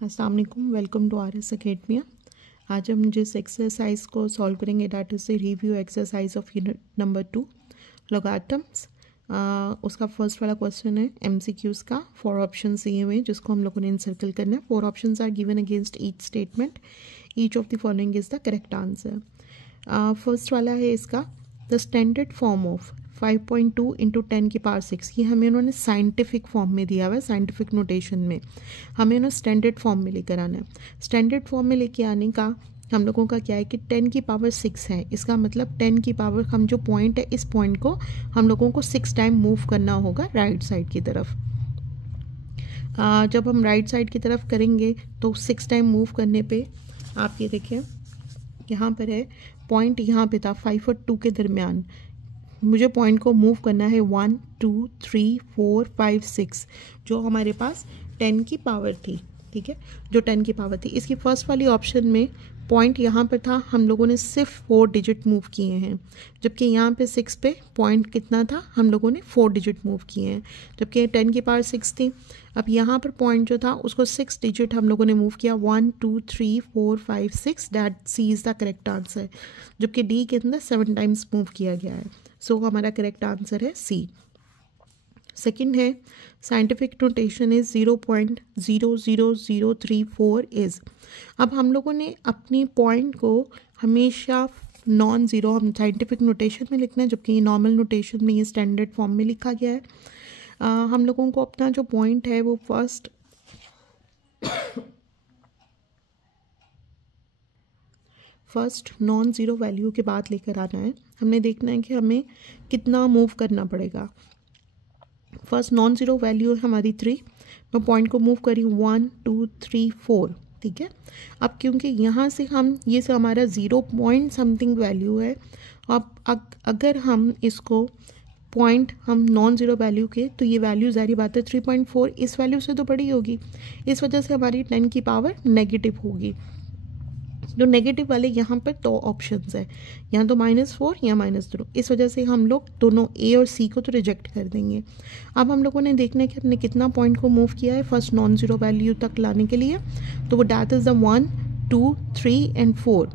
अस्सलाम वालेकुम, welcome to RS academy. आज हम जिस एक्सरसाइज को सॉल्व करेंगे that is the review exercise of unit number 2 लोगारिथम्स। उसका फर्स्ट वाला क्वेश्चन है MCQs का। 4 ऑप्शन दिए हुए हैं जिसको हम लोगों ने इनसर्कल करना है। 4 options are given against each statement. Each of the following is the correct answer. First वाला है इसका the standard form of 5.2 into 10 की पावर 6। ये हमें उन्होंने साइंटिफिक फॉर्म में दिया हुआ है, साइंटिफिक नोटेशन में। हमें उन्हें स्टैंडर्ड फॉर्म में लेकर आना है। स्टैंडर्ड फॉर्म में लेके आने का हम लोगों का क्या है कि 10 की पावर 6 है। इसका मतलब 10 की पावर, हम जो पॉइंट है इस पॉइंट को हम लोगों को 6 टाइम मूव करना होगा राइट साइड की तरफ। जब हम राइट साइड की तरफ करेंगे तो 6 टाइम मूव करने पे आप ये देखें, यहाँ पर है पॉइंट, यहाँ पे था 5 और 2 के दरमियान। मुझे पॉइंट को मूव करना है 1 2 3 4 5 6, जो हमारे पास 10 की पावर थी। ठीक है, जो 10 की पावर थी। इसकी फर्स्ट वाली ऑप्शन में पॉइंट यहाँ पर था, हम लोगों ने सिर्फ 4 डिजिट मूव किए हैं, जबकि यहाँ पे 6 पे पॉइंट कितना था, हम लोगों ने 4 डिजिट मूव किए हैं, जबकि 10 की पावर 6 थी। अब यहाँ पर पॉइंट जो था उसको 6 डिजिट हम लोगों ने मूव किया, 1 2 3 4 5 6। That C is the correct answer, जबकि डी के अंदर 7 टाइम्स मूव किया गया है। सो हमारा करेक्ट आंसर है सी। सेकंड है साइंटिफिक नोटेशन इज 0.00034 इज। अब हम लोगों ने अपनी पॉइंट को हमेशा नॉन ज़ीरो हम साइंटिफिक नोटेशन में लिखना है, जबकि ये नॉर्मल नोटेशन में, ये स्टैंडर्ड फॉर्म में लिखा गया है। हम लोगों को अपना जो पॉइंट है वो फर्स्ट नॉन ज़ीरो वैल्यू के बाद लेकर आना है। हमने देखना है कि हमें कितना मूव करना पड़ेगा। फर्स्ट नॉन ज़ीरो वैल्यू है हमारी 3। मैं पॉइंट को मूव करी 1 2 3 4। ठीक है, अब क्योंकि यहाँ से हम ये से हमारा 0 पॉइंट समथिंग वैल्यू है। अब अगर हम इसको पॉइंट हम नॉन ज़ीरो वैल्यू के, तो ये वैल्यू ज़ाहिर बात है 3.4 इस वैल्यू से तो बड़ी होगी। इस वजह से हमारी 10 की पावर नेगेटिव होगी। जो नेगेटिव वाले यहाँ पर 2 ऑप्शंस है, यहाँ तो -4 या -0। इस वजह से हम लोग दोनों ए और सी को तो रिजेक्ट कर देंगे। अब हम लोगों ने देखना है कि हमने कितना पॉइंट को मूव किया है फर्स्ट नॉन ज़ीरो वैल्यू तक लाने के लिए। तो वो डैट इज़ द 1 2 3 एंड 4।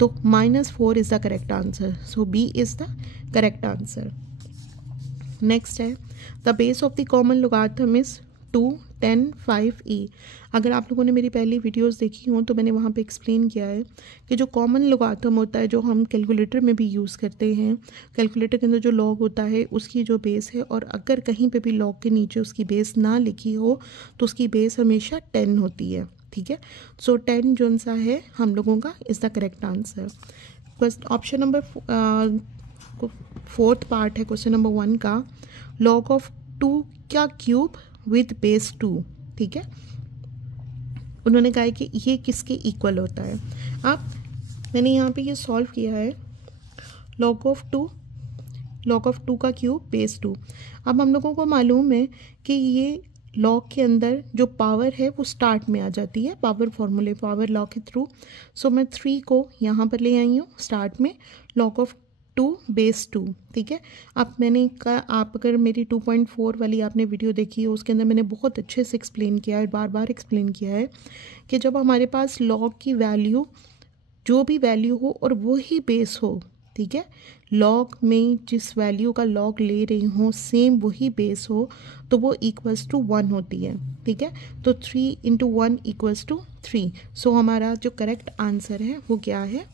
तो -4 is the correct answer. So B is the correct answer. Next है the base of the common logarithm is 2 10 5 e। अगर आप लोगों ने मेरी पहली वीडियोस देखी हों तो मैंने वहाँ पे एक्सप्लेन किया है कि जो कॉमन लोगारिथम होता है, जो हम कैलकुलेटर में भी यूज़ करते हैं, कैलकुलेटर के अंदर जो लॉग होता है उसकी जो बेस है, और अगर कहीं पे भी लॉग के नीचे उसकी बेस ना लिखी हो तो उसकी बेस हमेशा 10 होती है। ठीक है, सो 10 जो सा है हम लोगों का is the correct answer. Option number 4th part है क्वेश्चन नंबर 1 का, लॉग ऑफ 2 का क्यूब विथ बेस 2। ठीक है, उन्होंने कहा है कि ये किसके इक्वल होता है। अब मैंने यहाँ पे ये सॉल्व किया है, लॉग ऑफ 2 का क्यूब बेस 2। अब हम लोगों को मालूम है कि ये लॉग के अंदर जो पावर है वो स्टार्ट में आ जाती है पावर फॉर्मूले, पावर लॉ के थ्रू। सो मैं 3 को यहाँ पर ले आई हूँ स्टार्ट में, लॉग ऑफ 2 बेस 2। ठीक है, अब मैंने कहा, आप अगर मेरी 2.4 वाली आपने वीडियो देखी हो उसके अंदर मैंने बहुत अच्छे से एक्सप्लेन किया है, बार बार एक्सप्लेन किया है कि जब हमारे पास लॉग की वैल्यू, जो भी वैल्यू हो और वही बेस हो, ठीक है, लॉग में जिस वैल्यू का लॉग ले रही हूँ सेम वही बेस हो, तो वो इक्वल्स टू 1 होती है। ठीक है, तो 3 × 1 = 3। सो हमारा जो करेक्ट आंसर है वो क्या है,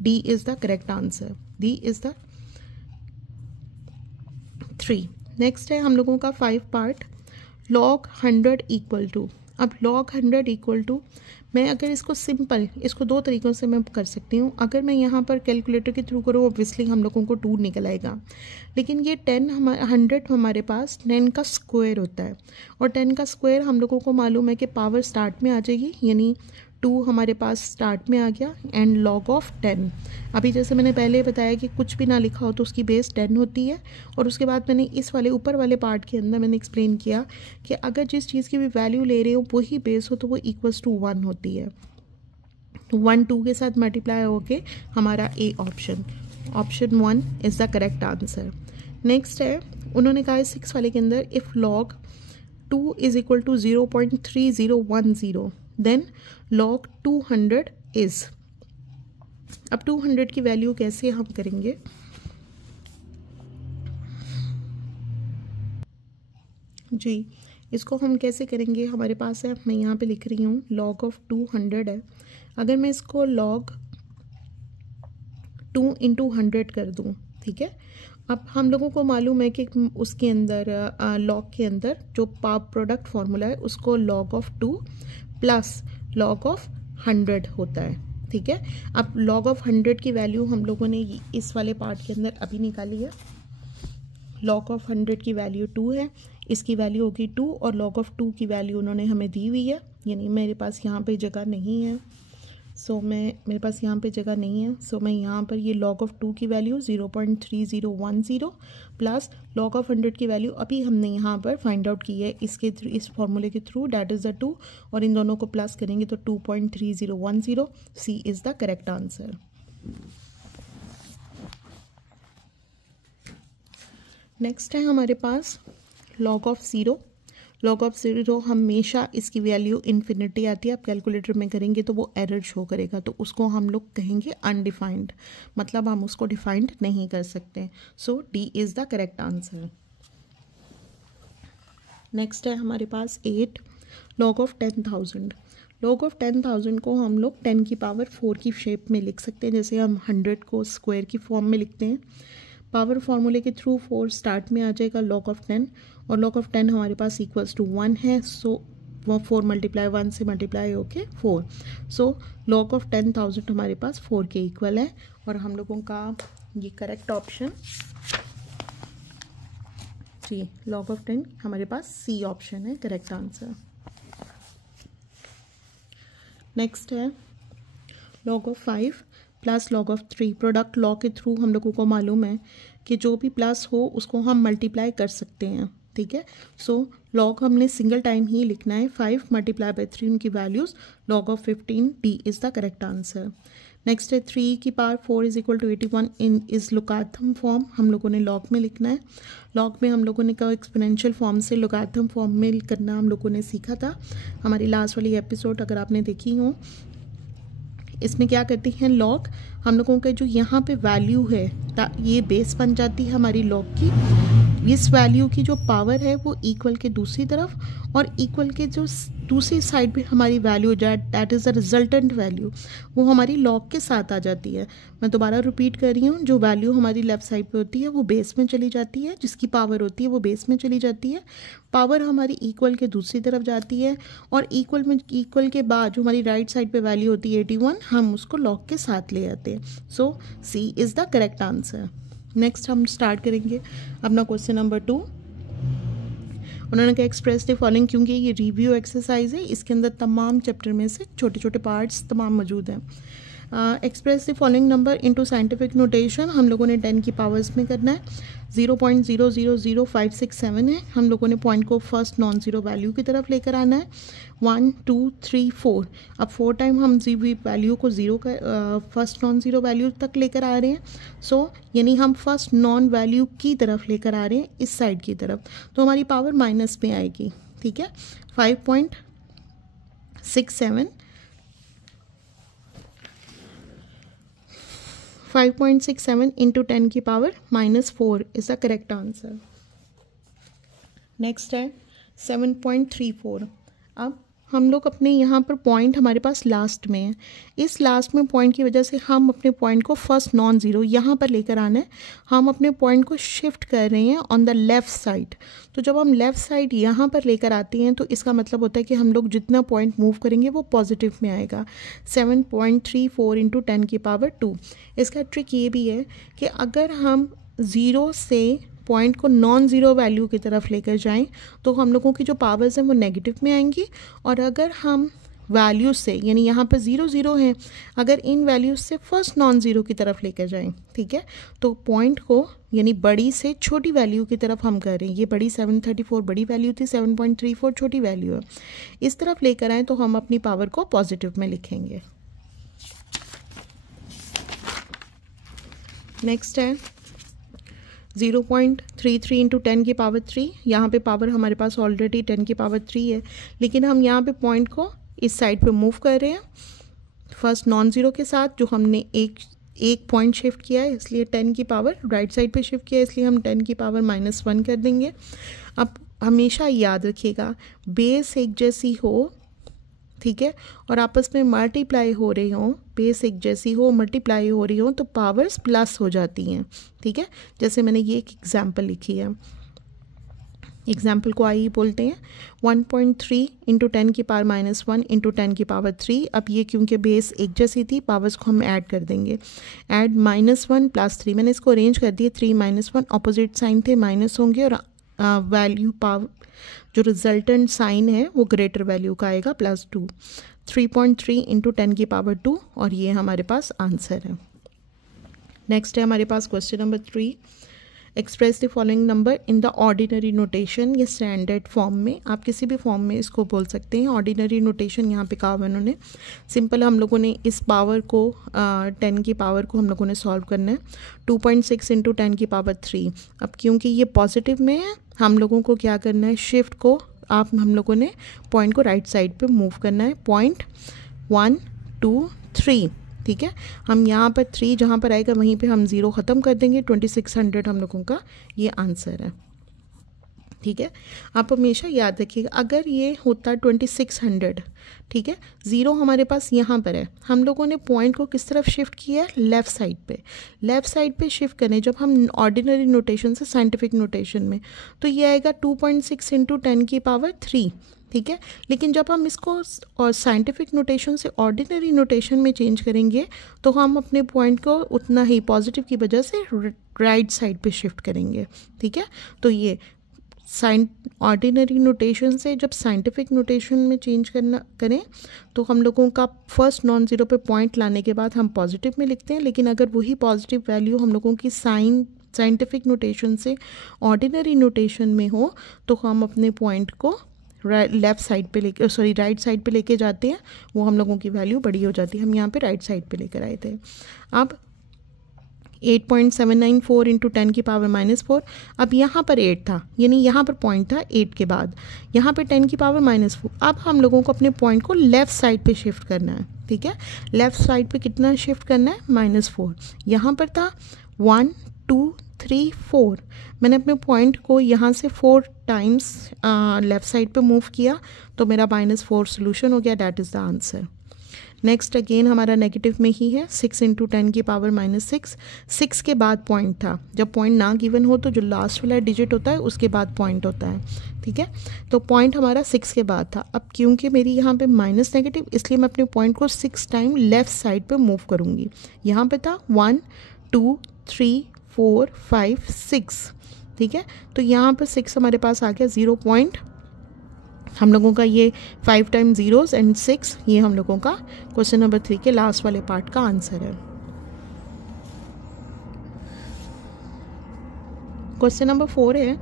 D is the correct answer. D is the 3. Next है हम लोगों का 5 पार्ट, log 100 = अब log 100 = मैं अगर इसको सिंपल, इसको 2 तरीक़ों से मैं कर सकती हूँ। अगर मैं यहाँ पर कैलकुलेटर के थ्रू करूँ ऑब्वियसली हम लोगों को 2 निकल आएगा, लेकिन ये 100 हमारे पास 10 का स्क्वायर होता है, और 10 का स्क्वायर हम लोगों को मालूम है कि पावर स्टार्ट में आ जाएगी, यानी 2 हमारे पास स्टार्ट में आ गया एंड लॉग ऑफ 10। अभी जैसे मैंने पहले बताया कि कुछ भी ना लिखा हो तो उसकी बेस 10 होती है, और उसके बाद मैंने इस वाले ऊपर वाले पार्ट के अंदर मैंने एक्सप्लेन किया कि अगर जिस चीज़ की भी वैल्यू ले रहे हो वही बेस हो तो वो इक्वल्स टू 1 होती है। 1 2 के साथ मल्टीप्लाई होके हमारा A option 1 is the correct answer. Next है, उन्होंने कहा है 6 वाले के अंदर, if log 2 is equal to 0.3010, then log 200 is, अब 200 की वैल्यू कैसे हम करेंगे, जी इसको हम कैसे करेंगे, हमारे पास है, मैं यहाँ पे लिख रही हूँ log ऑफ 200 है, अगर मैं इसको log 2 इंटू 100 कर दूँ, ठीक है। अब हम लोगों को मालूम है कि उसके अंदर log के अंदर जो प्रोडक्ट फार्मूला है उसको log of 2 plus log of 100 होता है, ठीक है। अब log ऑफ 100 की वैल्यू हम लोगों ने इस वाले पार्ट के अंदर अभी निकाली है, log ऑफ 100 की वैल्यू 2 है, इसकी वैल्यू होगी 2 और log ऑफ 2 की वैल्यू उन्होंने हमें दी हुई है, यानी मेरे पास यहाँ पे जगह नहीं है, मेरे पास यहाँ पे जगह नहीं है, मैं यहाँ पर ये log ऑफ 2 की वैल्यू 0.3010 प्लस log ऑफ 100 की वैल्यू अभी हमने यहाँ पर फाइंड आउट की है इस फॉर्मूले के थ्रू, डैट इज़ द 2, और इन दोनों को प्लस करेंगे तो 2.3010, C is the correct answer. Next है हमारे पास log ऑफ 0। log ऑफ 0 हमेशा इसकी वैल्यू इन्फिनिटी आती है, आप कैलकुलेटर में करेंगे तो वो एरर शो करेगा, तो उसको हम लोग कहेंगे अनडिफाइंड, मतलब हम उसको डिफाइंड नहीं कर सकते, so D is the correct answer. Next है हमारे पास 8, log ऑफ 10,000। log ऑफ 10,000 को हम लोग 10 की पावर 4 की शेप में लिख सकते हैं, जैसे हम 100 को स्क्वायर की फॉर्म में लिखते हैं, पावर फार्मूले के थ्रू 4 स्टार्ट में आ जाएगा log ऑफ 10, और log ऑफ 10 हमारे पास इक्वल्स टू 1 है, सो वो 4 मल्टीप्लाई 1 से मल्टीप्लाई होके 4, सो log ऑफ 10,000 हमारे पास 4 के इक्वल है, और हम लोगों का ये करेक्ट ऑप्शन जी log ऑफ 10 हमारे पास सी ऑप्शन है करेक्ट आंसर। नेक्स्ट है log of 5 plus log of 3। Product law के थ्रू हम लोगों को मालूम है कि जो भी प्लस हो उसको हम मल्टीप्लाई कर सकते हैं, ठीक है। सो log हमने सिंगल टाइम ही लिखना है, 5 मल्टीप्लाई बाई 3 उनकी values, log of 15, D is the correct answer. Next है 3 की power 4 is equal to 81 in is logarithm form, हम लोगों ने log में लिखना है, log में हम लोगों ने कहा एक्सपोनेंशियल फॉर्म से लोगारिथम फॉर्म में करना हम लोगों ने सीखा था, हमारी लास्ट वाली एपिसोड अगर आपने देखी हो। इसमें क्या करती हैं log, हम लोगों के जो यहाँ पे वैल्यू है ये बेस बन जाती है हमारी log की, इस वैल्यू की जो पावर है वो इक्वल के दूसरी तरफ, और इक्वल के जो दूसरी साइड पे हमारी value that is the resultant value, वो हमारी log के साथ आ जाती है। मैं दोबारा रिपीट कर रही हूँ, जो वैल्यू हमारी लेफ्ट साइड पे होती है वो बेस में चली जाती है, जिसकी पावर होती है वो बेस में चली जाती है, पावर हमारी इक्वल के दूसरी तरफ जाती है, और इक्वल के बाद जो हमारी राइट साइड पे वैल्यू होती है 81, हम उसको log के साथ ले आते हैं, so C is the correct answer. Next हम स्टार्ट करेंगे अपना क्वेश्चन नंबर 2। उन्होंने कहा एक्सप्रेस द फॉलोइंग, क्योंकि ये रिव्यू एक्सरसाइज है, इसके अंदर तमाम चैप्टर में से छोटे छोटे पार्ट्स तमाम मौजूद हैं। Express the following number into scientific notation, हम लोगों ने 10 की पावर्स में करना है, 0.000567 है, हम लोगों ने पॉइंट को फर्स्ट नॉन ज़ीरो वैल्यू की तरफ लेकर आना है, 1 2 3 4, अब 4 टाइम हम वैल्यू को ज़ीरो का फर्स्ट नॉन ज़ीरो वैल्यू तक लेकर आ रहे हैं, सो यानी हम फर्स्ट नॉन वैल्यू की तरफ लेकर आ रहे हैं इस साइड की तरफ, तो हमारी पावर माइनस में आएगी, ठीक है। 5.67 इंटू 10 की power -4 is the correct answer. Next है 7.34। अब हम लोग अपने यहाँ पर पॉइंट हमारे पास लास्ट में है, इस लास्ट में पॉइंट की वजह से हम अपने पॉइंट को फर्स्ट नॉन ज़ीरो यहाँ पर लेकर आना है, हम अपने पॉइंट को शिफ्ट कर रहे हैं ऑन द लेफ़्ट साइड, तो जब हम लेफ़्ट साइड यहाँ पर लेकर आते हैं तो इसका मतलब होता है कि हम लोग जितना पॉइंट मूव करेंगे वो पॉजिटिव में आएगा। 7.34 इंटू 10 की पावर 2। इसका ट्रिक ये भी है कि अगर हम ज़ीरो से पॉइंट को नॉन ज़ीरो वैल्यू की तरफ लेकर जाएं तो हम लोगों की जो पावर्स हैं वो नेगेटिव में आएंगी, और अगर हम वैल्यूज़ से यानी यहाँ पर 0 0 हैं, अगर इन वैल्यूज़ से फर्स्ट नॉन ज़ीरो की तरफ लेकर जाएं, ठीक है, तो पॉइंट को यानी बड़ी से छोटी वैल्यू की तरफ हम कर रहे हैं, ये बड़ी 734 बड़ी वैल्यू थी, 7.34 छोटी वैल्यू है, इस तरफ लेकर आएँ तो हम अपनी पावर को पॉजिटिव में लिखेंगे। नेक्स्ट है 0.33 इंटू 10 की पावर 3, यहाँ पे पावर हमारे पास ऑलरेडी 10 की पावर 3 है, लेकिन हम यहाँ पे पॉइंट को इस साइड पे मूव कर रहे हैं फर्स्ट नॉन ज़ीरो के साथ, जो हमने एक पॉइंट शिफ्ट किया है, इसलिए 10 की पावर राइट साइड पे शिफ्ट किया है, इसलिए हम 10 की पावर -1 कर देंगे। अब हमेशा याद रखिएगा बेस एक जैसी हो, ठीक है, और आपस में मल्टीप्लाई हो रही हो, बेस एक जैसी हो, मल्टीप्लाई हो रही हो, तो पावर्स प्लस हो जाती हैं, ठीक है। जैसे मैंने ये एक एग्जांपल लिखी है, एग्जाम्पल को आई बोलते हैं 1.3 इंटू 10 की पावर -1 इंटू 10 की पावर 3। अब ये क्योंकि बेस एक जैसी थी, पावर्स को हम ऐड कर देंगे, ऐड -1 + 3, मैंने इसको अरेंज कर दिया 3 -1, अपोजिट साइन थे माइनस होंगे, और वैल्यू पावर जो रिजल्टेंट साइन है वो ग्रेटर वैल्यू का आएगा +2, 3.3 इंटू 10 की पावर 2, और ये हमारे पास आंसर है। नेक्स्ट है हमारे पास question number 3, express the following number in the ordinary notation या स्टैंडर्ड फॉर्म में, आप किसी भी फॉर्म में इसको बोल सकते हैं। ऑर्डिनरी नोटेशन यहाँ पे कहा हुआ उन्होंने, सिंपल हम लोगों ने इस पावर को 10 की पावर को हम लोगों ने सॉल्व करना है, 2.6 इंटू 10 की पावर 3। अब क्योंकि ये पॉजिटिव में है, हम लोगों को क्या करना है, शिफ्ट को हम लोगों ने पॉइंट को राइट साइड पे मूव करना है, पॉइंट 1 2 3, ठीक है। हम यहाँ पर 3 जहाँ पर आएगा वहीं पे हम 0 ख़त्म कर देंगे, 2600 हम लोगों का ये आंसर है, ठीक है। आप हमेशा याद रखिएगा अगर ये होता 2600, ठीक है, 0 हमारे पास यहाँ पर है, हम लोगों ने पॉइंट को किस तरफ शिफ्ट किया है, लेफ़्ट साइड पे, लेफ़्ट साइड पे शिफ्ट करें जब हम ऑर्डिनरी नोटेशन से साइंटिफिक नोटेशन में, तो ये आएगा 2.6 इंटू 10 की पावर 3, ठीक है। लेकिन जब हम इसको और साइंटिफिक नोटेशन से ऑर्डिनरी नोटेशन में चेंज करेंगे तो हम अपने पॉइंट को उतना ही पॉजिटिव की वजह से राइट साइड पे शिफ्ट करेंगे, ठीक है। तो ये ऑर्डिनरी नोटेशन से जब साइंटिफिक नोटेशन में चेंज करें तो हम लोगों का फर्स्ट नॉन ज़ीरो पे पॉइंट लाने के बाद हम पॉजिटिव में लिखते हैं, लेकिन अगर वही पॉजिटिव वैल्यू हम लोगों की साइंटिफिक नोटेशन से ऑर्डिनरी नोटेशन में हो तो हम अपने पॉइंट को लेफ़्ट साइड पे लेके राइट साइड पे लेके जाते हैं, वो हम लोगों की वैल्यू बड़ी हो जाती है। हम यहाँ पे राइट साइड पे लेकर आए थे। अब 8.794 इंटू 10 की पावर -4, अब यहाँ पर 8 था, यानी यहाँ पर पॉइंट था 8 के बाद, यहाँ पे 10 की पावर -4। अब हम लोगों को अपने पॉइंट को लेफ़्ट साइड पे शिफ्ट करना है, ठीक है। लेफ़्ट साइड पे कितना शिफ्ट करना है, -4। यहाँ पर था 1 2 3 4, मैंने अपने पॉइंट को यहाँ से 4 टाइम्स लेफ़्ट साइड पे मूव किया तो मेरा -4 सोल्यूशन हो गया, that is the answer. Next again हमारा नेगेटिव में ही है, 6 इंटू 10 की पावर -6, 6 के बाद पॉइंट था, जब पॉइंट ना गिवन हो तो जो लास्ट वाला डिजिट होता है उसके बाद पॉइंट होता है, ठीक है। तो पॉइंट हमारा 6 के बाद था। अब क्योंकि मेरी यहाँ पे माइनस नेगेटिव, इसलिए मैं अपने पॉइंट को 6 टाइम लेफ़्ट साइड पे मूव करूँगी। यहाँ पे था 1 2 3 4 5 6, ठीक है। तो यहाँ पर 6 हमारे पास आ गया, 0 पॉइंट हम लोगों का ये 5 टाइम ज़ीरोज़ एंड 6, ये हम लोगों का क्वेश्चन नंबर 3 के लास्ट वाले पार्ट का आंसर है। क्वेश्चन नंबर 4 है,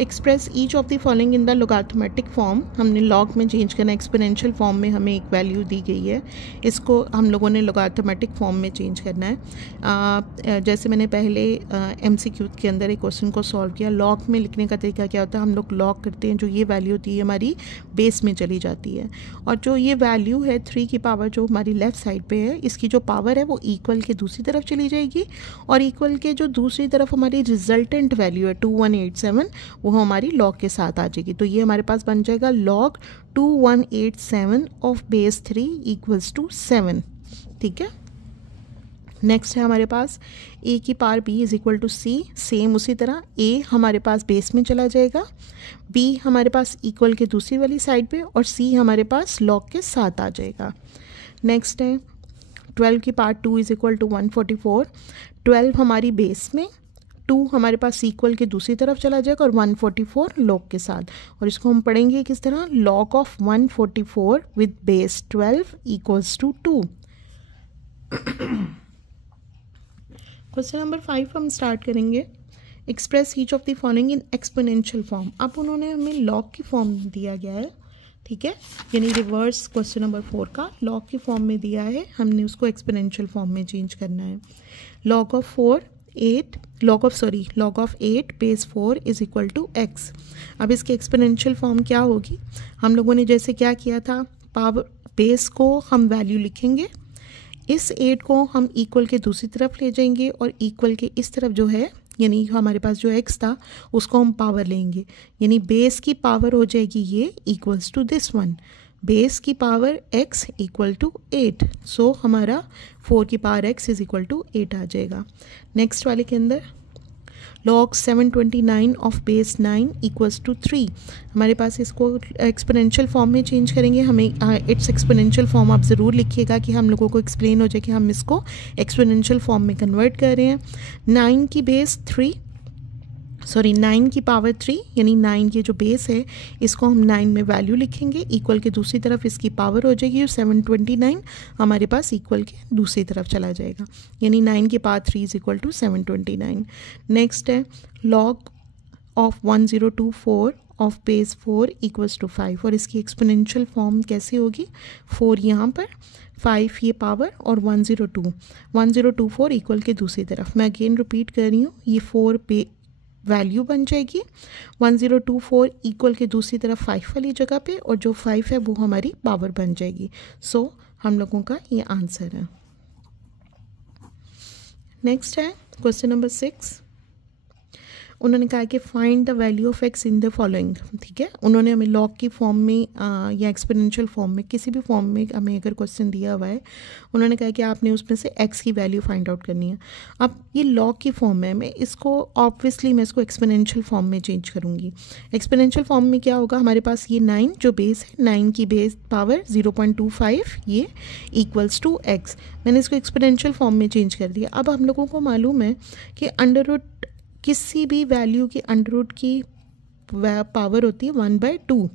express each of the following in the logarithmic form. हमने लॉग में चेंज करना, एक्सपोनेंशियल फॉर्म में हमें एक वैल्यू दी गई है, इसको हम लोगों ने लोगार्थमेटिक फॉर्म में चेंज करना है। जैसे मैंने पहले MCQ के अंदर एक क्वेश्चन को सॉल्व किया, लॉग में लिखने का तरीका क्या होता है, हम लोग लॉग करते हैं, जो ये वैल्यू होती है हमारी बेस में चली जाती है, और जो ये वैल्यू है 3 की पावर जो हमारी लेफ़्ट साइड पे है, इसकी जो पावर है वो इक्वल के दूसरी तरफ चली जाएगी, और इक्वल के जो दूसरी तरफ हमारी रिजल्टेंट वैल्यू है 2187, वो हमारी लॉग के साथ आ जाएगी। तो ये हमारे पास बन जाएगा log 2187 of base 3 equals to 7, ठीक है। नेक्स्ट है हमारे पास a की power b is equal to c, same उसी तरह a हमारे पास बेस में चला जाएगा, b हमारे पास इक्वल के दूसरी वाली साइड पे, और c हमारे पास log के साथ आ जाएगा। नेक्स्ट है 12 की पावर 2 इज इक्वल टू 144, 12 हमारी बेस में, 2 हमारे पास इक्वल के दूसरी तरफ चला जाएगा, और 144 लॉग के साथ, और इसको हम पढ़ेंगे किस तरह, log of 144 with base 12 equals to 2। Question number 5 हम स्टार्ट करेंगे, express each of the following in exponential form. अब उन्होंने हमें लॉग की फॉर्म दिया गया है, ठीक है, यानी रिवर्स क्वेश्चन नंबर 4 का लॉग की फॉर्म में दिया है, हमने उसको एक्सपोनेंशियल फॉर्म में चेंज करना है। log of 4 log of 8 base 4 is equal to x। अब इसकी एक्सपोनेंशियल फॉर्म क्या होगी, हम लोगों ने जैसे क्या किया था, पावर बेस को हम वैल्यू लिखेंगे, इस 8 को हम इक्वल के दूसरी तरफ ले जाएंगे और इक्वल के इस तरफ जो है यानी हमारे पास जो x था उसको हम पावर लेंगे, यानी बेस की पावर हो जाएगी ये equals to this one, base की power x equal to 8। So हमारा 4 की power x is equal to 8 आ जाएगा। नेक्स्ट वाले के अंदर log 729 of base 9 equals to 3। हमारे पास इसको एक्सपोनेंशियल फॉर्म में चेंज करेंगे, हमें इट्स एक्सपोनेंशियल फॉर्म आप ज़रूर लिखिएगा कि हम लोगों को एक्सप्लेन हो जाए कि हम इसको एक्सपोनेंशियल फॉर्म में कन्वर्ट कर रहे हैं। 9 की पावर 3 यानी 9 ये जो बेस है इसको हम 9 में वैल्यू लिखेंगे, इक्वल के दूसरी तरफ इसकी पावर हो जाएगी और 729 हमारे पास इक्वल के दूसरी तरफ चला जाएगा, यानी 9 की power 3 is equal to 729। Next है log of 1024 of base 4 equals to 5 और इसकी एक्सपोनेंशियल फॉर्म कैसे होगी, 4 यहाँ पर 5 ये पावर और 1024 इक्वल के दूसरी तरफ। मैं अगेन रिपीट कर रही हूँ, ये 4 पे वैल्यू बन जाएगी, 1024 इक्वल के दूसरी तरफ 5 वाली जगह पे और जो 5 है वो हमारी पावर बन जाएगी। सो हम लोगों का ये आंसर है। नेक्स्ट है क्वेश्चन नंबर 6। उन्होंने कहा कि find the value of x in the following. ठीक है, उन्होंने हमें लॉग की फॉर्म में या एक्सपोनेंशियल फॉर्म में किसी भी फॉर्म में हमें अगर क्वेश्चन दिया हुआ है, उन्होंने कहा कि आपने उसमें से x की वैल्यू फाइंड आउट करनी है। अब ये लॉग की फॉर्म है, मैं इसको ऑब्वियसली मैं इसको एक्सपोनेंशियल फॉर्म में चेंज करूँगी। एक्सपोनेंशियल फॉर्म में क्या होगा, हमारे पास ये 9 जो बेस है, 9 की बेस पावर 0.25 ये इक्वल्स टू x। मैंने इसको एक्सपोनेंशियल फॉर्म में चेंज कर दिया। अब हम लोगों को मालूम है कि अंडर रूट किसी भी वैल्यू की अंडर रूट की पावर होती है 1/2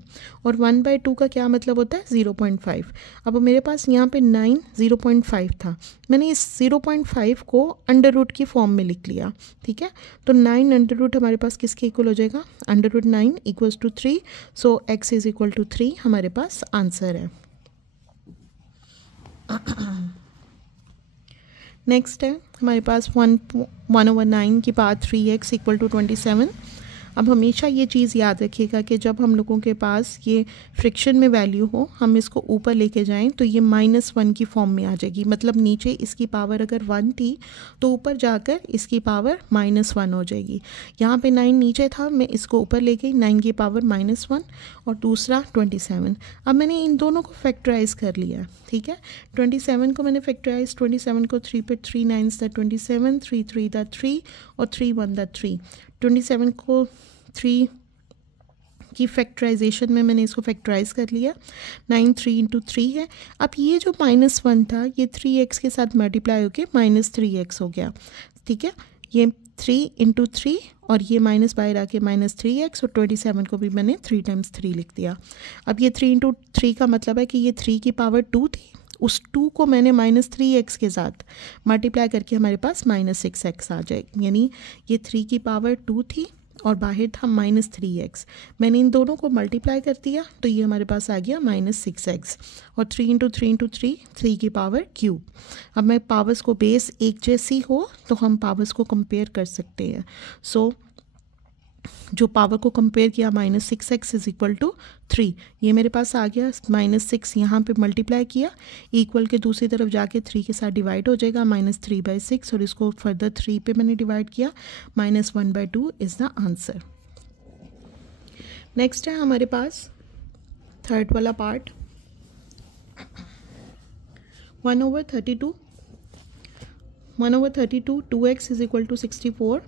और 1/2 का क्या मतलब होता है 0.5। अब मेरे पास यहाँ पे 9 0.5 था, मैंने इस 0.5 को अंडर रूट की फॉर्म में लिख लिया। ठीक है, तो 9 अंडर रूट हमारे पास किसके इक्वल हो जाएगा, under root 9 equals to 3। So x is equal to 3 हमारे पास आंसर है। नेक्स्ट है हमारे पास 1/9 की पावर 3x इक्वल टू 27। अब हमेशा ये चीज़ याद रखिएगा कि जब हम लोगों के पास ये फ्रिक्शन में वैल्यू हो, हम इसको ऊपर लेके जाएं तो ये -1 की फॉर्म में आ जाएगी। मतलब नीचे इसकी पावर अगर 1 थी तो ऊपर जाकर इसकी पावर -1 हो जाएगी। यहाँ पे 9 नीचे था, मैं इसको ऊपर ले गई, 9 की पावर -1 और दूसरा 27। अब मैंने इन दोनों को फैक्टराइज कर लिया। ठीक है, 27 को मैंने फैक्टराइज, 27 को 3 पे 3 9s द 27, 3 3 द 3 और 3 1 द 3। 27 को 3 की फैक्टराइजेशन में मैंने इसको फैक्टराइज कर लिया, 9 3 इंटू 3 है। अब ये जो -1 था ये 3x के साथ मल्टीप्लाई होके -3x हो गया। ठीक है, ये 3 इंटू 3 और ये माइनस बाहर आके -3x और 27 को भी मैंने 3 टाइम्स 3 लिख दिया। अब ये 3 इंटू 3 का मतलब है कि ये 3 की पावर 2 थी, उस 2 को मैंने -3x के साथ मल्टीप्लाई करके हमारे पास -6x आ जाएगी, यानी ये 3 की पावर 2 थी और बाहर था -3x। मैंने इन दोनों को मल्टीप्लाई कर दिया तो ये हमारे पास आ गया -6x और 3 इंटू 3 इंटू 3 3 की पावर क्यूब। अब मैं पावर्स को बेस एक जैसी हो तो हम पावर्स को कंपेयर कर सकते हैं। सो जो पावर को कंपेयर किया -6x इज इक्वल टू 3, ये मेरे पास आ गया। -6 यहाँ पे मल्टीप्लाई किया, इक्वल के दूसरी तरफ जाके 3 के साथ डिवाइड हो जाएगा, -3/6 और इसको फर्दर 3 पे मैंने डिवाइड किया, -1/2 इज़ द आंसर। नेक्स्ट है हमारे पास थर्ड वाला part, 1/32 2x is equal to 64।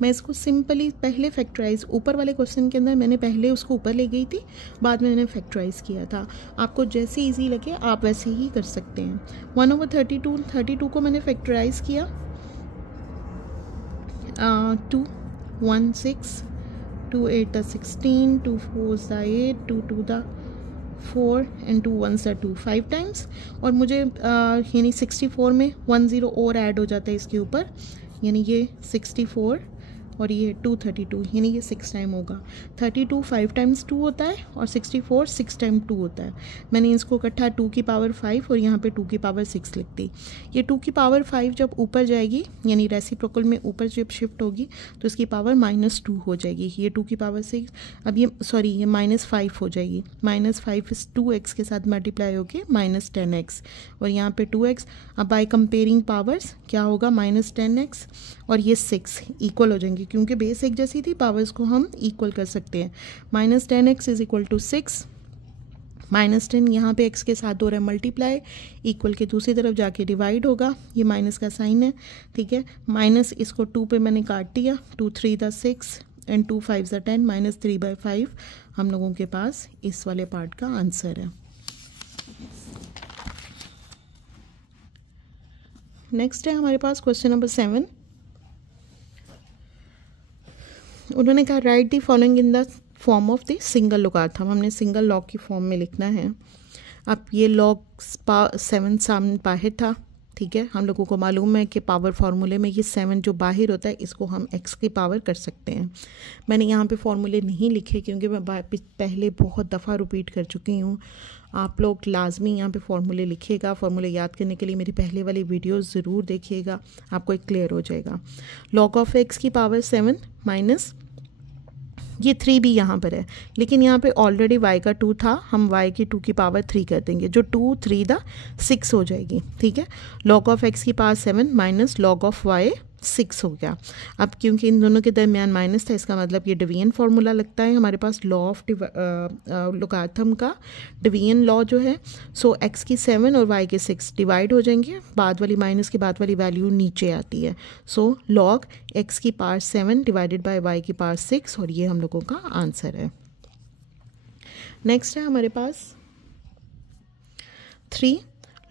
मैं इसको सिंपली पहले फैक्टराइज, ऊपर वाले क्वेश्चन के अंदर मैंने पहले उसको ऊपर ले गई थी, बाद में मैंने फैक्टराइज किया था। आपको जैसे इजी लगे आप वैसे ही कर सकते हैं। 1/32 को मैंने फैक्टराइज किया, 2 1 6 2 8 the 16 2 4 the 8 2 2 the 4 and 2 1 the 2 5 times. और मुझे यानी 64 में 1 0 और ऐड हो जाता है इसके ऊपर, यानी ये 64 और ये 232, यानी ये 6 टाइम होगा। 32 5 टाइम्स 2 होता है और 64 6 टाइम 2 होता है। मैंने इसको इकट्ठा 2 की पावर 5 और यहाँ पे 2 की पावर 6 लिख दी। ये 2 की पावर 5 जब ऊपर जाएगी, यानी रेसिप्रोकल में ऊपर जब शिफ्ट होगी तो इसकी पावर -2 हो जाएगी। ये 2 की पावर 6, अब ये ये -5 हो जाएगी। -5 इस 2x के साथ मल्टीप्लाई होके -10x और यहाँ पे 2x। अब बाय कंपेयरिंग पावर्स क्या होगा, -10x और ये 6 इक्वल हो जाएंगे, क्योंकि बेस एक जैसी थी, पावर्स को हम इक्वल कर सकते हैं। -10x इज इक्वल टू 6, -10 यहाँ पे x के साथ हो रहा है मल्टीप्लाई, इक्वल के दूसरी तरफ जाके डिवाइड होगा, ये माइनस का साइन है, ठीक है। माइनस इसको 2 पे मैंने काट दिया, 2 3 द 6 एंड 2 5 द 10, -3/5 हम लोगों के पास इस वाले पार्ट का आंसर है। नेक्स्ट है हमारे पास क्वेश्चन नंबर 7। उन्होंने कहा right the following in the form of the single logarithm. हमने सिंगल लॉग की फॉर्म में लिखना है। अब ये लॉग 7 सामने बाहर था, ठीक है। हम लोगों को मालूम है कि पावर फार्मूले में ये 7 जो बाहर होता है इसको हम x की पावर कर सकते हैं। मैंने यहाँ पे फार्मूले नहीं लिखे क्योंकि मैं पहले बहुत दफ़ा रिपीट कर चुकी हूँ। आप लोग लाजमी यहाँ पे फार्मूले लिखिएगा। फार्मूले याद करने के लिए मेरी पहले वाली वीडियोस ज़रूर देखिएगा, आपको एक क्लियर हो जाएगा। लॉग ऑफ x की पावर 7 माइनस ये 3 भी यहाँ पर है, लेकिन यहाँ पे ऑलरेडी y का 2 था, हम y की 2 की पावर 3 कर देंगे, जो 2 3 द 6 हो जाएगी, ठीक है। लॉग ऑफ x की power 7 minus log of y 6 हो गया। अब क्योंकि इन दोनों के दरमियान माइनस था, इसका मतलब ये डिवीजन फार्मूला लगता है हमारे पास। लॉ ऑफ लोगारिथम का डिवीजन लॉ जो है, सो x की 7 और y के 6 डिवाइड हो जाएंगे, बाद वाली माइनस के बाद वाली वैल्यू नीचे आती है। सो लॉग x की पावर 7 डिवाइडेड बाय y की पावर 6, और ये हम लोगों का आंसर है। नेक्स्ट है हमारे पास 3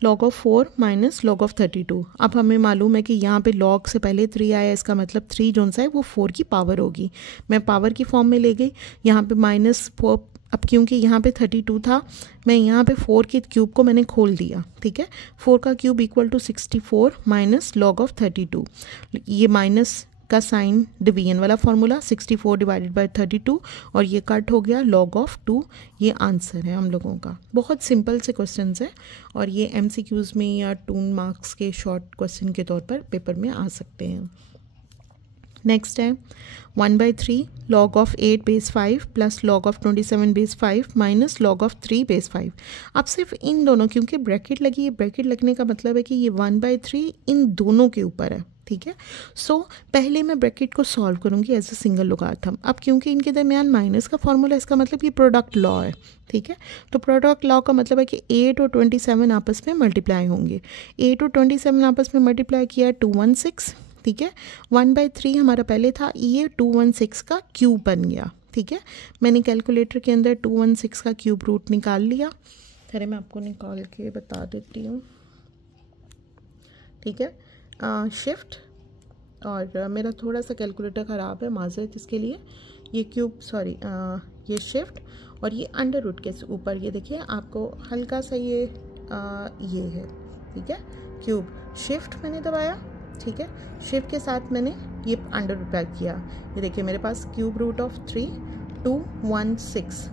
log of 4 minus log of 32। अब हमें मालूम है कि यहाँ पे लॉग से पहले 3 आया, इसका मतलब 3 जो सा है वो 4 की पावर होगी। मैं पावर की फॉर्म में ले गई, यहाँ पे -4। अब क्योंकि यहाँ पे 32 था, मैं यहाँ पे 4 के क्यूब को मैंने खोल दिया, ठीक है। 4 का cube equal to 64 minus log of 32। ये माइनस का साइन डिवीजन वाला फार्मूला, 64 डिवाइडेड बाय 32, और ये कट हो गया लॉग ऑफ 2। ये आंसर है हम लोगों का। बहुत सिंपल से क्वेश्चंस है और ये MCQs में या 2 मार्क्स के शॉर्ट क्वेश्चन के तौर पर पेपर में आ सकते हैं। नेक्स्ट है 1/3 log of 8 base 5 plus log of 27 base 5 minus log of 3 base 5। अब सिर्फ इन दोनों, क्योंकि ब्रैकेट लगी है, ब्रैकेट लगने का मतलब है कि ये 1/3 इन दोनों के ऊपर है, ठीक है। सो पहले मैं ब्रैकेट को सॉल्व करूंगी एज ए सिंगल लोगारिथम। अब क्योंकि इनके दरमियान माइनस का फॉर्मूला, इसका मतलब ये प्रोडक्ट लॉ है, ठीक है। तो प्रोडक्ट लॉ का मतलब है कि 8 और 27 आपस में मल्टीप्लाई होंगे। 8 और 27 आपस में मल्टीप्लाई किया 216, ठीक है। 1/3 हमारा पहले था, ये 216 का क्यूब बन गया, ठीक है। मैंने कैलकुलेटर के अंदर 216 का क्यूब रूट निकाल लिया। फिर मैं आपको निकाल के बता देती हूँ, ठीक है। शिफ्ट, और मेरा थोड़ा सा कैलकुलेटर ख़राब है, माजरत इसके लिए। ये क्यूब, सॉरी, ये शिफ्ट और ये अंडर रूट के ऊपर, ये देखिए आपको हल्का सा ये है, ठीक है। क्यूब शिफ्ट मैंने दबाया, ठीक है। शिफ्ट के साथ मैंने ये अंडर रूट बैक किया। ये देखिए मेरे पास क्यूब रूट ऑफ 3 216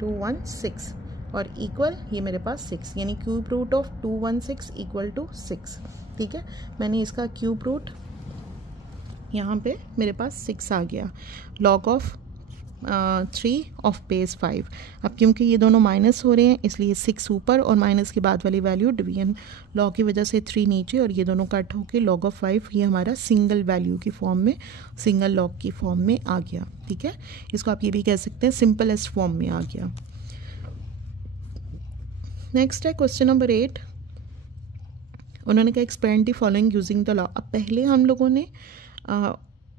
216 और इक्वल ये मेरे पास 6, यानी cube root of 216 equal to 6, ठीक है। मैंने इसका क्यूब रूट यहाँ पे मेरे पास 6 आ गया। Log of 3 of base 5। अब क्योंकि ये दोनों माइनस हो रहे हैं इसलिए 6 ऊपर और माइनस के बाद वाली वैल्यू डिवीजन लॉ की वजह से 3 नीचे, और ये दोनों कट होके लॉग ऑफ 5 ये हमारा सिंगल वैल्यू की फॉर्म में, सिंगल लॉग की फॉर्म में आ गया, ठीक है। इसको आप ये भी कह सकते हैं सिंपलेस्ट फॉर्म में आ गया। नेक्स्ट है क्वेश्चन नंबर 8। उन्होंने कहा expand the following using the law. अब पहले हम लोगों ने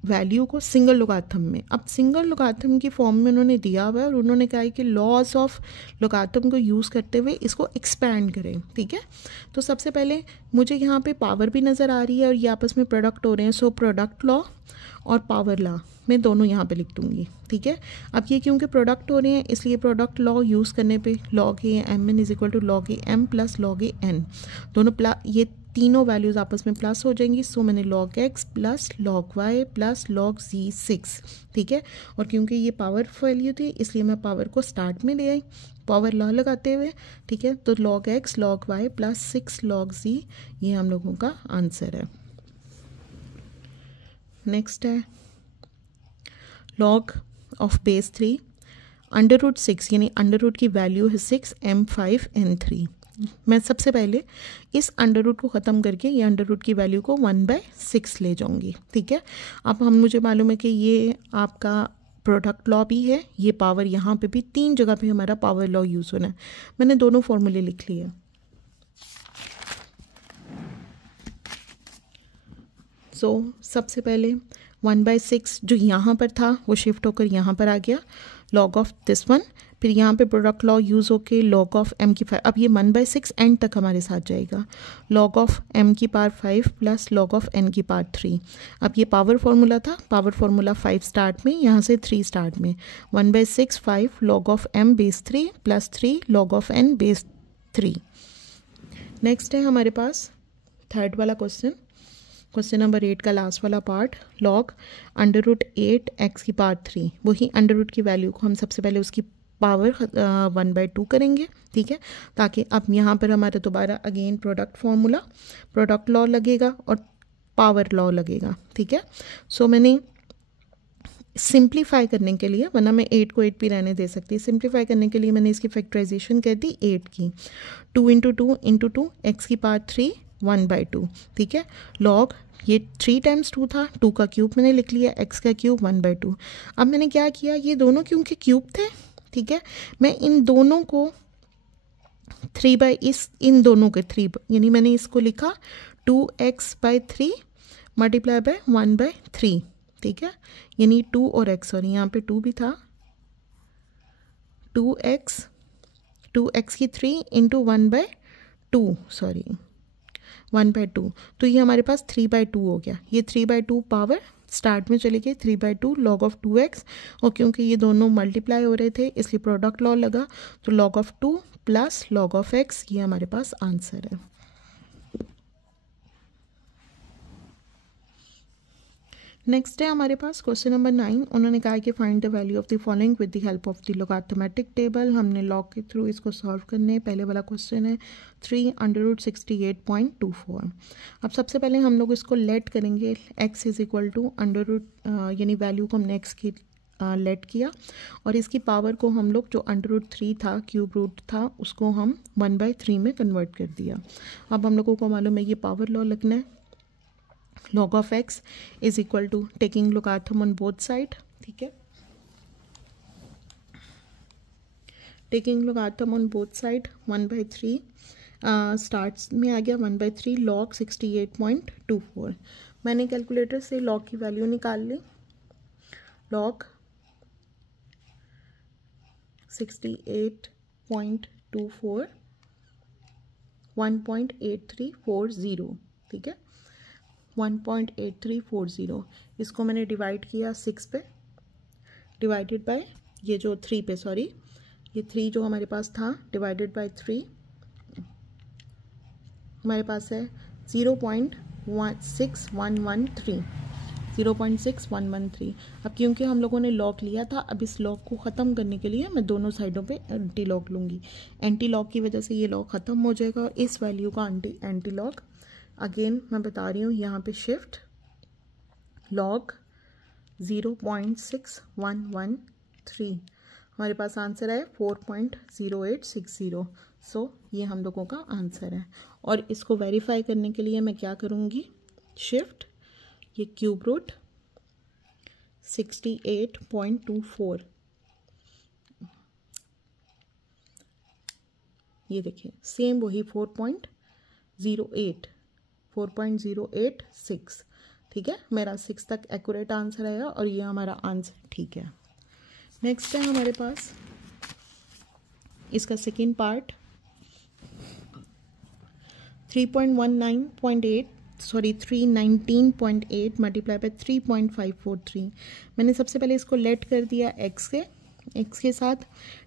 वैल्यू को सिंगल लोगारिथम में, अब सिंगल लोगारिथम की फॉर्म में उन्होंने दिया हुआ है और उन्होंने कहा है कि लॉस ऑफ लोगारिथम को यूज़ करते हुए इसको एक्सपैंड करें, ठीक है। तो सबसे पहले मुझे यहाँ पे पावर भी नज़र आ रही है और ये आपस में प्रोडक्ट हो रहे हैं, सो प्रोडक्ट लॉ और पावर लॉ मैं दोनों यहाँ पे लिख दूँगी, ठीक है। अब ये क्योंकि प्रोडक्ट हो रहे हैं इसलिए प्रोडक्ट लॉ यूज़ करने पे log a mn is equal to log a m plus log a n, दोनों ये तीनों वैल्यूज़ आपस में प्लस हो जाएंगी। सो मैंने log x plus log y plus log z 6, ठीक है। और क्योंकि ये पावर वैल्यू थी इसलिए मैं पावर को स्टार्ट में ले आई पावर लॉ लगाते हुए, ठीक है। तो log x log y plus 6 log z ये हम लोगों का आंसर है। नेक्स्ट है log of base 3 under root 6, यानी अंडर रूट की वैल्यू है 6 m5 n3। मैं सबसे पहले इस अंडर रूट को ख़त्म करके ये अंडर रूट की वैल्यू को 1/6 ले जाऊंगी, ठीक है। अब मुझे मालूम है कि ये आपका प्रोडक्ट लॉ भी है, ये पावर यहाँ पे भी, तीन जगह पे हमारा पावर लॉ यूज़ होना है। मैंने दोनों फॉर्मूले लिख लिए। सबसे पहले 1/6 जो यहाँ पर था वो शिफ्ट होकर यहाँ पर आ गया, log ऑफ दिस वन। फिर यहाँ पे प्रोडक्ट लॉ यूज़ होके log ऑफ m की 5, अब ये 1/6 एंड तक हमारे साथ जाएगा, log ऑफ m की power 5 plus log of n की पावर 3। अब ये पावर फार्मूला था, पावर फार्मूला 5 स्टार्ट में, यहाँ से 3 स्टार्ट में, 1/6 5 log of m base 3 plus 3 log of n base 3। Next है हमारे पास थर्ड वाला क्वेश्चन, क्वेश्चन नंबर 8 का लास्ट वाला part, log under root 8 x की पावर 3। वही अंडर रूट की वैल्यू को हम सबसे पहले उसकी पावर 1/2 करेंगे, ठीक है, ताकि अब यहाँ पर हमारा दोबारा again product formula, product law लगेगा और पावर लॉ लगेगा, ठीक है। सो मैंने सिंप्लीफाई करने के लिए, वरना मैं 8 को 8 भी रहने दे सकती, सिंप्लीफाई करने के लिए मैंने इसकी फैक्टराइजेशन कर दी 8 की, 2 × 2 × 2 x की पावर 3 1/2, ठीक है। log ये 3 टाइम्स 2 था, 2 का क्यूब मैंने लिख लिया, x का क्यूब 1/2। अब मैंने क्या किया, ये दोनों क्योंकि क्यूब थे, ठीक है, मैं इन दोनों को 3/, इन दोनों के 3, यानी मैंने इसको लिखा 2x/3 मल्टीप्लाई बाय 1/3, ठीक है, यानी 2 और x, सॉरी यहाँ पे 2 भी था, 2x की 3 इंटू 1/2, सॉरी 1/2, तो ये हमारे पास 3/2 हो गया। ये 3/2 पावर स्टार्ट में चली गई, 3/2 log ऑफ 2x, और क्योंकि ये दोनों मल्टीप्लाई हो रहे थे इसलिए प्रोडक्ट लॉ लगा, तो log of 2 plus log of x, ये हमारे पास आंसर है। नेक्स्ट है हमारे पास क्वेश्चन नंबर 9। उन्होंने कहा कि find the value of the following with the help of the logarithmic table. हमने लॉग के थ्रू इसको सॉल्व करने। पहले वाला क्वेश्चन है 3 √ 68.24। अब सबसे पहले हम लोग इसको लेट करेंगे, x is equal to under root, यानी वैल्यू को हमने x की लेट किया और इसकी पावर को हम लोग जो √3 था, क्यूब रूट था, उसको हम 1/3 में कन्वर्ट कर दिया। अब हम लोगों को मालूम है ये पावर लॉ लगना है, log of x is equal to taking logarithm on both side, ठीक है, taking logarithm on both side 1/3, starts में आ गया 1/3 log 68.24। मैंने कैलकुलेटर से log की वैल्यू निकाल ली, log 68.24 1.8340, ठीक है, 1.8340। इसको मैंने डिवाइड किया 6 पे, डिवाइडेड बाय ये जो 3 पे, सॉरी ये 3 जो हमारे पास था, डिवाइडेड बाय 3 हमारे पास है 0.6113, 0.6113। अब क्योंकि हम लोगों ने लॉग लिया था, अब इस लॉग को ख़त्म करने के लिए मैं दोनों साइडों पे एंटी लॉग लूँगी। एंटी लॉग की वजह से ये लॉग ख़त्म हो जाएगा और इस वैल्यू का एंटी लॉग, अगेन मैं बता रही हूँ यहाँ पे शिफ्ट, log 0.6113, हमारे पास आंसर है 4.0860। सो ये हम लोगों का आंसर है। और इसको वेरीफाई करने के लिए मैं क्या करूँगी, शिफ्ट, ये क्यूब रूट 68.24, ये देखिए सेम वही 4.086, ठीक है, मेरा 6 तक एक्यूरेट आंसर आएगा और ये हमारा आंसर ठीक है। नेक्स्ट है हमारे पास इसका सेकेंड पार्ट, 319.8 मल्टीप्लाई बाय 3.543। मैंने सबसे पहले इसको लेट कर दिया x के साथ,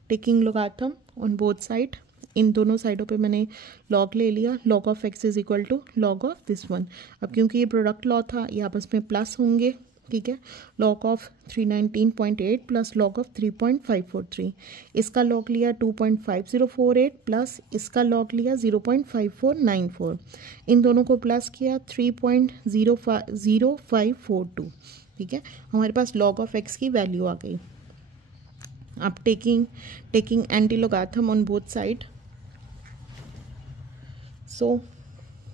taking logarithm on both side, इन दोनों साइडों पे मैंने लॉग ले लिया, log of x is equal to log of this one. अब क्योंकि ये प्रोडक्ट लॉ था ये आपस में प्लस होंगे, ठीक है। log of 319.8 plus log of 3.543, इसका log लिया 2.5048 प्लस इसका log लिया 0.5494, इन दोनों को प्लस किया 3.0542, ठीक है। हमारे पास log ऑफ x की वैल्यू आ गई। अब taking anti logarithm on both side, so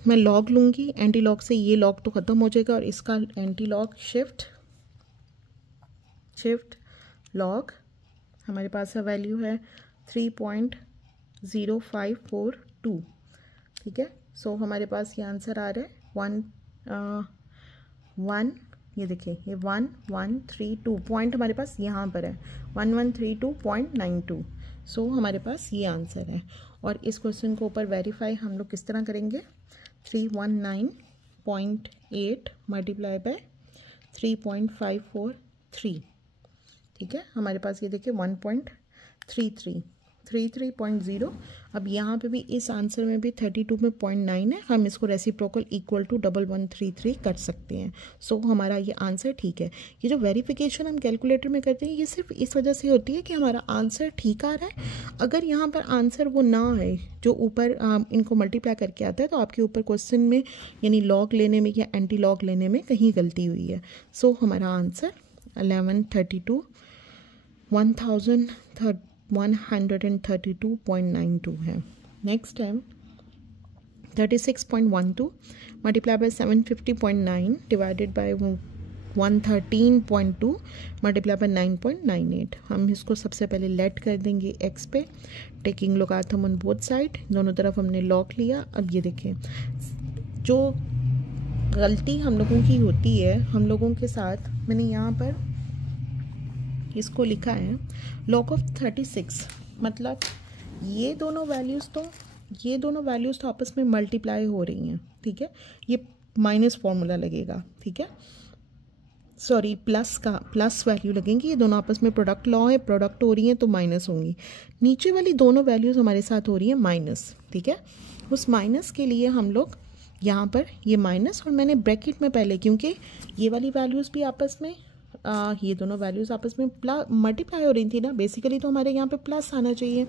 मैं लॉग लूँगी, एंटी लॉग से ये लॉग तो ख़त्म हो जाएगा और इसका एंटी लॉग शिफ्ट लॉग, हमारे पास वैल्यू है 3.0542, ठीक है। सो हमारे पास ये आंसर आ रहा है 1, ये देखिए ये 1132 पॉइंट हमारे पास यहाँ पर है 1132.92। सो हमारे पास ये आंसर है। और इस क्वेश्चन को ऊपर वेरीफाई हम लोग किस तरह करेंगे, 319.8 मल्टीप्लाई बाय 3.543, ठीक है। हमारे पास ये देखिए 1.33 अब यहाँ पे भी इस आंसर में भी 32 में 0.9 है, हम इसको रेसिप्रोकल इक्वल टू 1133 कर सकते हैं। सो हमारा ये आंसर ठीक है। ये जो वेरिफिकेशन हम कैलकुलेटर में करते हैं ये सिर्फ इस वजह से होती है कि हमारा आंसर ठीक आ रहा है। अगर यहाँ पर आंसर वो ना आए जो ऊपर इनको मल्टीप्लाई करके आता है तो आपके ऊपर क्वेश्चन में यानी लॉग लेने में या एंटी लॉग लेने में कहीं गलती हुई है। सो हमारा आंसर 1132.92 है। नेक्स्ट है 36.12 multiply by 750.9 divided by 113.2 multiply by 9.98। हम इसको सबसे पहले लेट कर देंगे x पे, taking logarithm on both side, दोनों तरफ हमने लॉग लिया। अब ये देखें जो गलती हम लोगों की होती है, हम लोगों के साथ मैंने यहाँ पर इसको लिखा है log ऑफ 36, मतलब ये दोनों वैल्यूज़ तो आपस में मल्टीप्लाई हो रही हैं, ठीक है। ये माइनस फॉर्मूला लगेगा, ठीक है, सॉरी प्लस वैल्यू लगेंगी, ये दोनों आपस में प्रोडक्ट लॉ है, प्रोडक्ट हो रही हैं तो माइनस होंगी। नीचे वाली दोनों वैल्यूज़ हमारे साथ हो रही हैं माइनस, ठीक है। उस माइनस के लिए हम लोग यहाँ पर ये माइनस, और मैंने ब्रैकेट में पहले क्योंकि ये वाली वैल्यूज़ भी आपस में ये दोनों वैल्यूज़ आपस में मल्टीप्लाई हो रही थी ना, बेसिकली तो हमारे यहाँ पे प्लस आना चाहिए।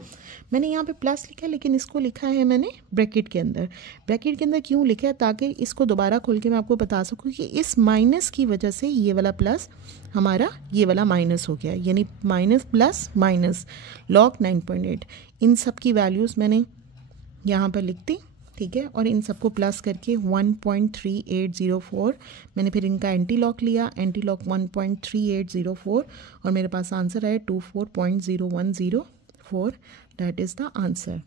मैंने यहाँ पे प्लस लिखा है लेकिन इसको लिखा है मैंने ब्रैकेट के अंदर। ब्रैकेट के अंदर क्यों लिखा है, ताकि इसको दोबारा खोल के मैं आपको बता सकूँ कि इस माइनस की वजह से ये वाला प्लस हमारा ये वाला माइनस हो गया, यानी माइनस प्लस माइनस log 9.8। इन सब की वैल्यूज़ मैंने यहाँ पर लिख दी, ठीक है, और इन सबको प्लस करके 1.3804 मैंने फिर इनका एंटी लॉग लिया, एंटी लॉग 1.3804 और मेरे पास आंसर है 24.0104, that is the answer.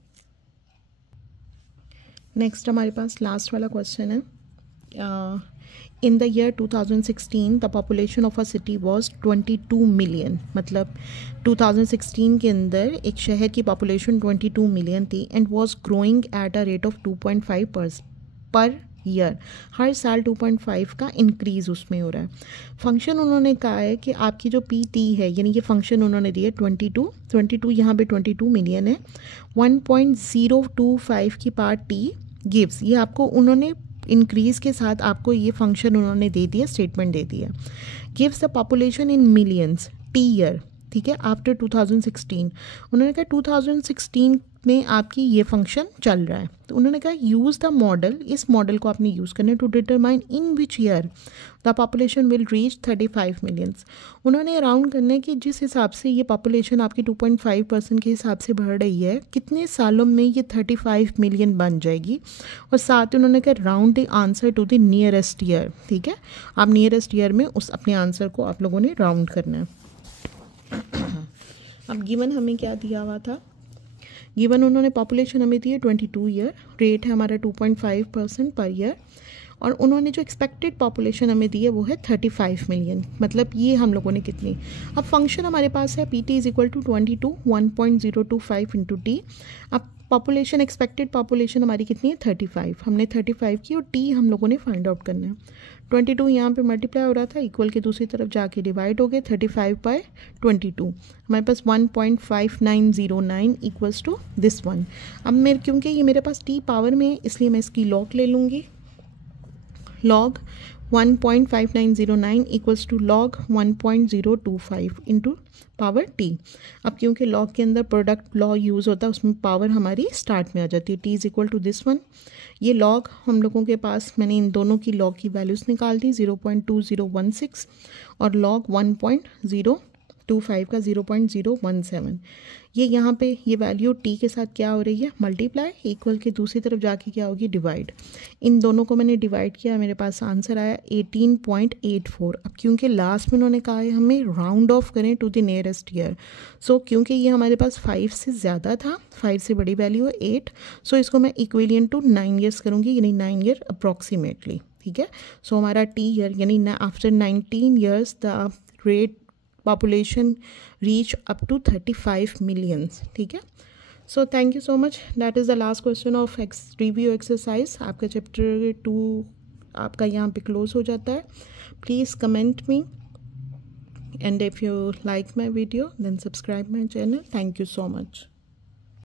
Next हमारे पास लास्ट वाला क्वेश्चन है। In the year 2016 the population of a city was 22 million, मतलब 2016 के अंदर एक शहर की पॉपुलेशन 22 मिलियन थी and was growing at a rate of 2.5 per year. हर साल 2.5 का इंक्रीज़ उसमें हो रहा है। फंक्शन उन्होंने कहा है कि आपकी जो PT है, यानी ये फंक्शन उन्होंने दिया 22 यहाँ पे 22 मिलियन है, 1.025 की पार्ट T गिव्स, ये आपको उन्होंने इंक्रीज़ के साथ आपको ये फंक्शन उन्होंने दे दिया, स्टेटमेंट दे दिया। Gives the population in millions T year, ठीक है, आफ्टर 2016। उन्होंने कहा 2016 में आपकी ये फंक्शन चल रहा है, तो उन्होंने कहा यूज़ द मॉडल, इस मॉडल को आपने यूज़ करना है to determine in which year the population will reach 35 millions. उन्होंने अराउंड करना है कि जिस हिसाब से ये पॉपुलेशन आपकी 2.5% के हिसाब से बढ़ रही है, कितने सालों में ये 35 मिलियन बन जाएगी। और साथ उन्होंने कहा round the answer to the nearest year, ठीक है, आप नियरेस्ट ईयर में उस अपने आंसर को आप लोगों ने राउंड करना है। अब गिवन हमें क्या दिया हुआ था, गिवन उन्होंने पॉपुलेशन हमें दी है 22 ईयर, रेट है हमारा 2.5% पर ईयर, और उन्होंने जो एक्सपेक्टेड पॉपुलेशन हमें दी है वो है 35 मिलियन, मतलब ये हम लोगों ने कितनी। अब फंक्शन हमारे पास है PT is equal to 22 1.025 into T। अब पॉपुलेशन एक्सपेक्टेड पॉपुलेशन हमारी कितनी है 35, हमने 35 की और T हम लोगों ने फाइंड आउट करना है। 22 यहाँ पे मल्टीप्लाई हो रहा था, इक्वल के दूसरी तरफ जाके डिवाइड हो गए 35/22। हमारे पास 1.5909 इक्वल्स टू दिस वन। अब मेरे क्योंकि ये मेरे पास टी पावर में है इसलिए मैं इसकी लॉग ले लूँगी। Log 1.5909 equals to log 1.025 into power T. अब क्योंकि लॉग के अंदर प्रोडक्ट लॉ यूज़ होता है उसमें पावर हमारी स्टार्ट में आ जाती है, T is equal to this one. ये लॉग हम लोगों के पास, मैंने इन दोनों की लॉग की वैल्यूज़ निकाल दी, 0.2016 और लॉग 1.025 का 0.017। ये यहाँ पे ये वैल्यू टी के साथ क्या हो रही है, मल्टीप्लाई, इक्वल के दूसरी तरफ जाके क्या होगी, डिवाइड। इन दोनों को मैंने डिवाइड किया, मेरे पास आंसर आया 18.84। अब क्योंकि लास्ट में उन्होंने कहा है हमें राउंड ऑफ करें टू द नियरेस्ट ईयर, सो क्योंकि ये हमारे पास 5 से ज़्यादा था, 5 से बड़ी वैल्यू है 8, सो इसको मैं इक्विलियंट टू 9 ईयर्स करूँगी, यानी 9 ईयर अप्रॉक्सीमेटली। ठीक है, सो हमारा टी ईयर यानी after 19 years the rate population reach up to 35 millions। ठीक है, so thank you so much, that is the last question of review exercise। आपका चैप्टर 2 आपका यहाँ पे क्लोज हो जाता है। Please comment me and if you like my video then subscribe my channel। thank you so much।